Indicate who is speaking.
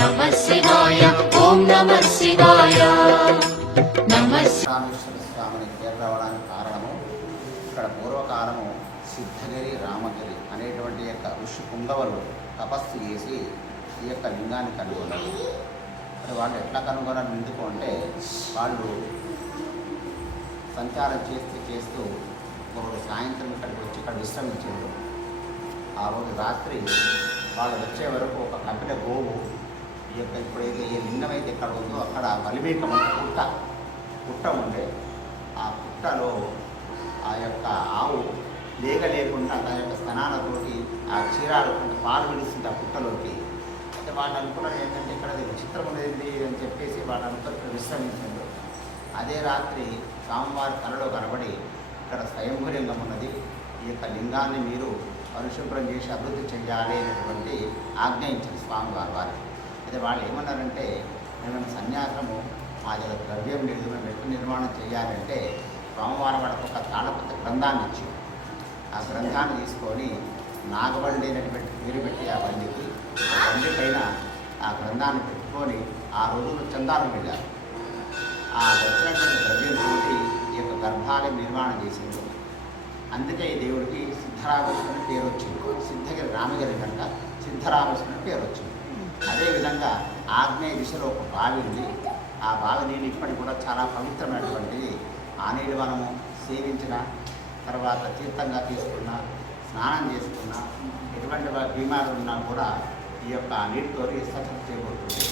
Speaker 1: నమ శివాయ ఓం నమ శివాయ. నమ
Speaker 2: స్వామిని పేరు రావడానికి కారణము ఇక్కడ పూర్వకాలము సిద్ధగిరి రామగిరి అనేటువంటి యొక్క ఋషి పుంగవులు తపస్సు చేసి ఈ యొక్క లింగాన్ని కనుగొన్నారు. మరి వాళ్ళు ఎట్లా కనుగొన్నారు ఎందుకు అంటే వాళ్ళు సంచారం చేస్తూ చేస్తూ ఒకరోజు సాయంత్రం ఇక్కడికి వచ్చి ఇక్కడ విశ్రమించారు. ఆ రోజు రాత్రి వాళ్ళు వచ్చే వరకు ఒక కపిల గోవు ఈ యొక్క ఇప్పుడైతే ఏ లింగం అయితే ఎక్కడ ఉందో అక్కడ బలిమేకం పుట్ట. పుట్ట ఉండే. ఆ పుట్టలో ఆ యొక్క ఆవు లేక లేకుండా తన యొక్క స్తనాలతోటి ఆ క్షీరాలు అంటే పాలు విడిస్తుంది ఆ పుట్టలోకి. అయితే వాళ్ళు అనుకున్నది ఏంటంటే ఇక్కడ విచిత్రం ఉండేది అని చెప్పేసి వాళ్ళంతా ఇక్కడ విశ్రమించారు అదే రాత్రి స్వామివారి కళలో కనబడి ఇక్కడ స్వయంభూలింగం ఉన్నది. ఈ యొక్క లింగాన్ని మీరు పరిశుభ్రం చేసి అభివృద్ధి చేయాలి అనేటువంటి ఆజ్ఞయించింది స్వామివారి వారికి. అయితే వాళ్ళు ఏమన్నారంటే మేము సన్యాసము మా దగ్గర ద్రవ్యం లేదు మేము నిర్మాణం చేయాలంటే సోమవారం వాళ్ళకు ఒక తాళపత్ర గ్రంథాన్ని ఇచ్చి ఆ గ్రంథాన్ని తీసుకొని నాగబండి అనేటువంటి పేరు పెట్టి ఆ బండికి ఆ బండి పైన ఆ గ్రంథాన్ని పెట్టుకొని ఆ రోజులు చందాలు వెళ్ళారు ఆ వచ్చినటువంటి తోటి ఈ యొక్క గర్భాలయం నిర్మాణం చేసింది అందుకే ఈ దేవుడికి సిద్ధరామేశ్వరుని పేరు వచ్చింది. సిద్ధగిరి రామగిరి కనుక సిద్ధరామేశ్వరుని పేరు వచ్చింది. అదేవిధంగా ఆగ్నేయ దిశలో ఒక బావి ఉంది. ఆ బావి నీళ్ళు ఇప్పటికి కూడా చాలా పవిత్రమైనటువంటిది ఆ నీళ్ళు మనము సేవించిన తర్వాత తీర్థంగా తీసుకున్న స్నానం చేసుకున్న ఎటువంటి బీమారులు ఉన్నా కూడా ఈ యొక్క నీటితో స్వచ్ఛత చేయబడుతుంది.